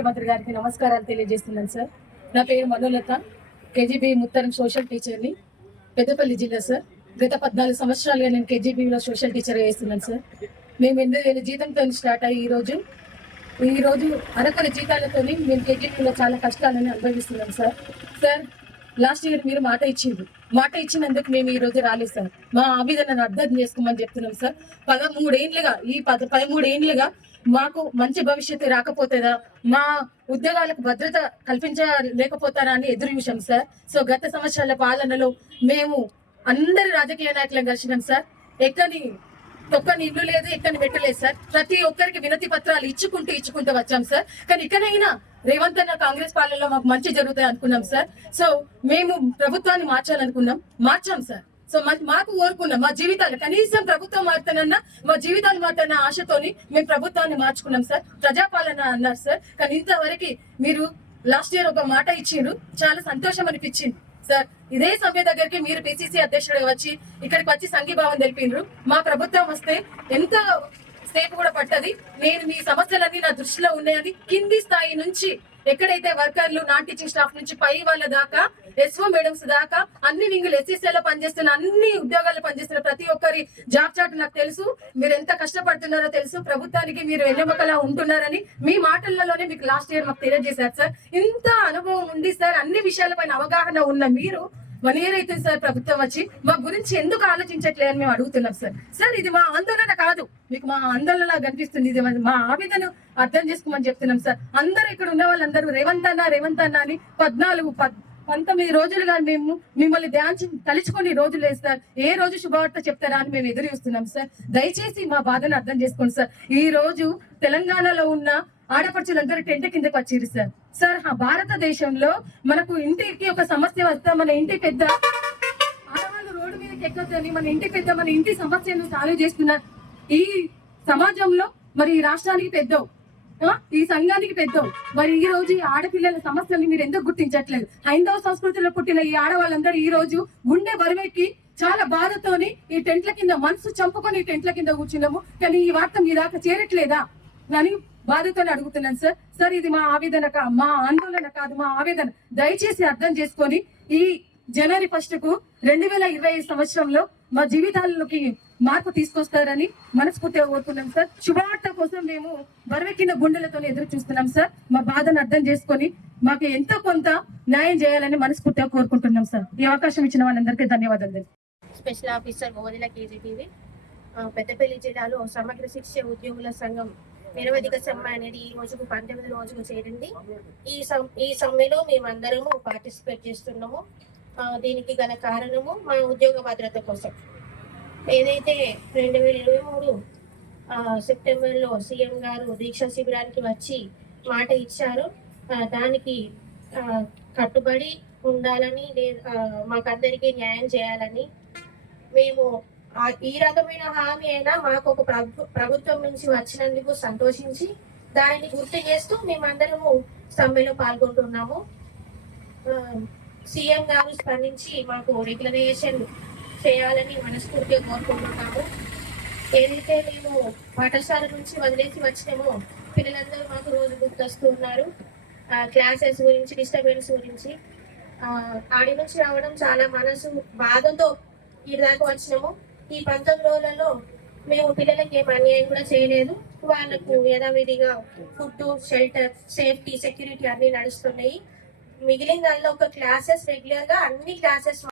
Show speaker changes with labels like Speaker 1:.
Speaker 1: ముఖ్యమంత్రి గారికి నమస్కారాలు తెలియజేస్తున్నాను సార్. నా పేరు మనోలత కేజీబీ ముత్తరం సోషల్ టీచర్ని పెద్దపల్లి జిల్లా సార్. గత పద్నాలుగు సంవత్సరాలుగా నేను కేజీబీలో సోషల్ టీచర్ చేస్తున్నాను సార్. మేము ఎనిమిది వేల జీతంతో స్టార్ట్ అయ్యి ఈ రోజు ఈ రోజు అరకొర జీతాలతోని మేము కేజీబీలో చాలా కష్టాలని అనుభవిస్తున్నాం సార్. సార్ లాస్ట్ ఇయర్ మీరు మాట ఇచ్చిండ్రు. మాట ఇచ్చినందుకు మేము ఈ రోజు రాలేదు సార్. మా ఆవేదనను అర్థం చేసుకోమని చెప్తున్నాం సార్. పదమూడేండ్లుగా ఈ పద పదమూడేండ్లుగా మాకు మంచి భవిష్యత్తు రాకపోతేదా మా ఉద్యోగాలకు భద్రత కల్పించలేకపోతారా అని ఎదురు చూసాం సార్. సో గత సంవత్సరాల పాలనలో మేము అందరి రాజకీయ నాయకులను కలిసినాం సార్. ఎక్కని తొక్కని ఇల్లు లేదు ఎక్కని పెట్టలేదు సార్. ప్రతి ఒక్కరికి వినతి పత్రాలు ఇచ్చుకుంటూ ఇచ్చుకుంటూ వచ్చాం సార్. కానీ ఇక్కడైనా రేవంత్ అన్న కాంగ్రెస్ పాలనలో మాకు మంచి జరుగుతాయి అనుకున్నాం సార్. సో మేము ప్రభుత్వాన్ని మార్చాలనుకున్నాం. మార్చాం సార్. సో మాకు మాకు కోరుకున్నాం మా జీవితాలు కనీసం ప్రభుత్వం మారుతానన్నా మా జీవితాలు మారుతాన్న ఆశతోని మేము ప్రభుత్వాన్ని మార్చుకున్నాం సార్. ప్రజాపాలన అన్నారు సార్. కానీ ఇంతవరకు మీరు లాస్ట్ ఇయర్ ఒక మాట ఇచ్చిండ్రు. చాలా సంతోషం అనిపించింది సార్. ఇదే సమయ దగ్గరికి మీరు పిసిసి అధ్యక్షుడు వచ్చి ఇక్కడికి వచ్చి సంఘీభావం తెలిపిండ్రు. మా ప్రభుత్వం వస్తే ఎంత సేపు కూడా పట్టది. నేను మీ సమస్యలన్నీ నా దృష్టిలో ఉన్నాయని కింది స్థాయి నుంచి ఎక్కడైతే వర్కర్లు నాన్ టీచింగ్ స్టాఫ్ నుంచి పై వాళ్ళ దాకా ఎస్ఓ మేడమ్స్ దాకా అన్ని వింగులు ఎస్ఎస్ఏ లో పనిచేస్తున్న అన్ని ఉద్యోగాల్లో పనిచేస్తున్న ప్రతి ఒక్కరి జాబ్ చాట్ నాకు తెలుసు. మీరు ఎంత కష్టపడుతున్నారో తెలుసు. ప్రభుత్వానికి మీరు వెన్నెముకలా ఉంటున్నారని మీ మాటలలోనే మీకు లాస్ట్ ఇయర్ మాకు తెలియజేశారు సార్. ఇంత అనుభవం ఉంది సార్. అన్ని విషయాలపైన అవగాహన ఉన్న మీరు వన్ ఇయర్ అయితే సార్ ప్రభుత్వం వచ్చి. మా గురించి ఎందుకు ఆలోచించట్లేదని మేము అడుగుతున్నాం సార్. సార్ ఇది మా ఆందోళన కాదు. మీకు మా ఆందోళన కనిపిస్తుంది. ఇది మా ఆవేదన అర్థం చేసుకోమని చెప్తున్నాం సార్. అందరూ ఇక్కడ ఉన్న వాళ్ళందరూ రేవంత్ అన్న రేవంత్ అన్న అని పద్నాలుగు పద్ పంతొమ్మిది రోజులుగా మేము మిమ్మల్ని ధ్యానించి తలుచుకొని రోజులు లేదు సార్. ఏ రోజు శుభవార్త చెప్తారా అని మేము ఎదురు చూస్తున్నాం సార్. దయచేసి మా బాధను అర్థం చేసుకోండి సార్. ఈ రోజు తెలంగాణలో ఉన్న ఆడపడుచులందరూ టెంట్ కిందకి వచ్చిర్రు సార్. సార్ ఆ భారతదేశంలో మనకు ఇంటికి ఒక సమస్య వస్తే మన ఇంటి పెద్ద ఆడవాళ్ళు రోడ్డు మీదకి ఎక్కొద్దని మన ఇంటి పెద్ద మన ఇంటి సమస్యను సాల్వ్ చేస్తున్న ఈ సమాజంలో మరి ఈ రాష్ట్రానికి పెద్దవు ఈ సంఘానికి పెద్ద. మరి ఈ రోజు ఈ ఆడపిల్లల సమస్యల్ని మీరు ఎందుకు గుర్తించట్లేదు? హైందవ సంస్కృతిలో పుట్టిన ఈ ఆడవాళ్ళందరూ ఈ రోజు గుండె బరువెక్కి చాలా బాధతోని ఈ టెంట్ల కింద మనసు చంపుకొని ఈ టెంట్ల కింద కూర్చున్నాము. కానీ ఈ వార్త మీ దాకా చేరట్లేదా? అని బాధతో అడుగుతున్నాను సార్. సార్ ఇది మా ఆవేదన మా ఆందోళన కాదు మా ఆవేదన. దయచేసి అర్థం చేసుకొని ఈ జనవరి ఫస్ట్కు రెండు వేల ఇరవై ఐదు సంవత్సరంలో మా జీవితాల్లోకి మార్పు తీసుకొస్తారని మనస్ఫూర్తిగా కోరుకున్నాం సార్. శుభవార్త కోసం మేము బరువెక్కిన గుండెలతో ఎదురు చూస్తున్నాం సార్. మా బాధను అర్థం చేసుకొని మాకు ఎంతో కొంత న్యాయం చేయాలని మనస్ఫూర్తిగా కోరుకుంటున్నాం సార్. ఈ అవకాశం ఇచ్చిన వాళ్ళందరికీ ధన్యవాదాలు.
Speaker 2: స్పెషల్ ఆఫీసర్ ఓదిల కేజీబీవి పెద్దపల్లి జిల్లాలో సమగ్ర శిక్ష ఉద్యోగుల సంఘం నిరవధిక సమ్మె అనేది ఈ రోజుకు పంతొమ్మిది రోజుకు చేరింది. ఈ సమ్ ఈ సమ్మెలో మేమందరము పార్టిసిపేట్ చేస్తున్నాము. దీనికి గల కారణము మా ఉద్యోగ భద్రత కోసం. ఏదైతే రెండు వేల ఇరవై మూడు సెప్టెంబర్లో సీఎం గారు దీక్షా శిబిరానికి వచ్చి మాట ఇచ్చారు. దానికి కట్టుబడి ఉండాలని మాకందరికీ న్యాయం చేయాలని మేము ఈ రకమైన హామీ అయినా మాకు ఒక ప్రభు ప్రభుత్వం నుంచి వచ్చినందుకు సంతోషించి దానిని గుర్తు చేస్తూ మేమందరము సమ్మెలో పాల్గొంటున్నాము. సీఎం గారు స్పందించి మాకు రెగ్యులరైజేషన్ చేయాలని మనస్ఫూర్తిగా కోరుకుంటున్నాము. ఏదైతే మేము పాఠశాల నుంచి వదిలేసి వచ్చినామో పిల్లలందరూ మాకు రోజు గుర్తొస్తూ ఉన్నారు. క్లాసెస్ గురించి డిస్టర్బెన్స్ గురించి. ఆడి నుంచి రావడం చాలా మనసు బాధతో ఈ దాకా వచ్చినాము. ఈ పంతొమ్మిది రోజులలో మేము పిల్లలకి ఏం అన్యాయం కూడా చేయలేదు. వాళ్ళకు యథావిధిగా ఫుడ్ షెల్టర్ సేఫ్టీ సెక్యూరిటీ అన్నీ నడుస్తున్నాయి. మిగిలిన దానిలో ఒక క్లాసెస్ రెగ్యులర్గా అన్ని క్లాసెస్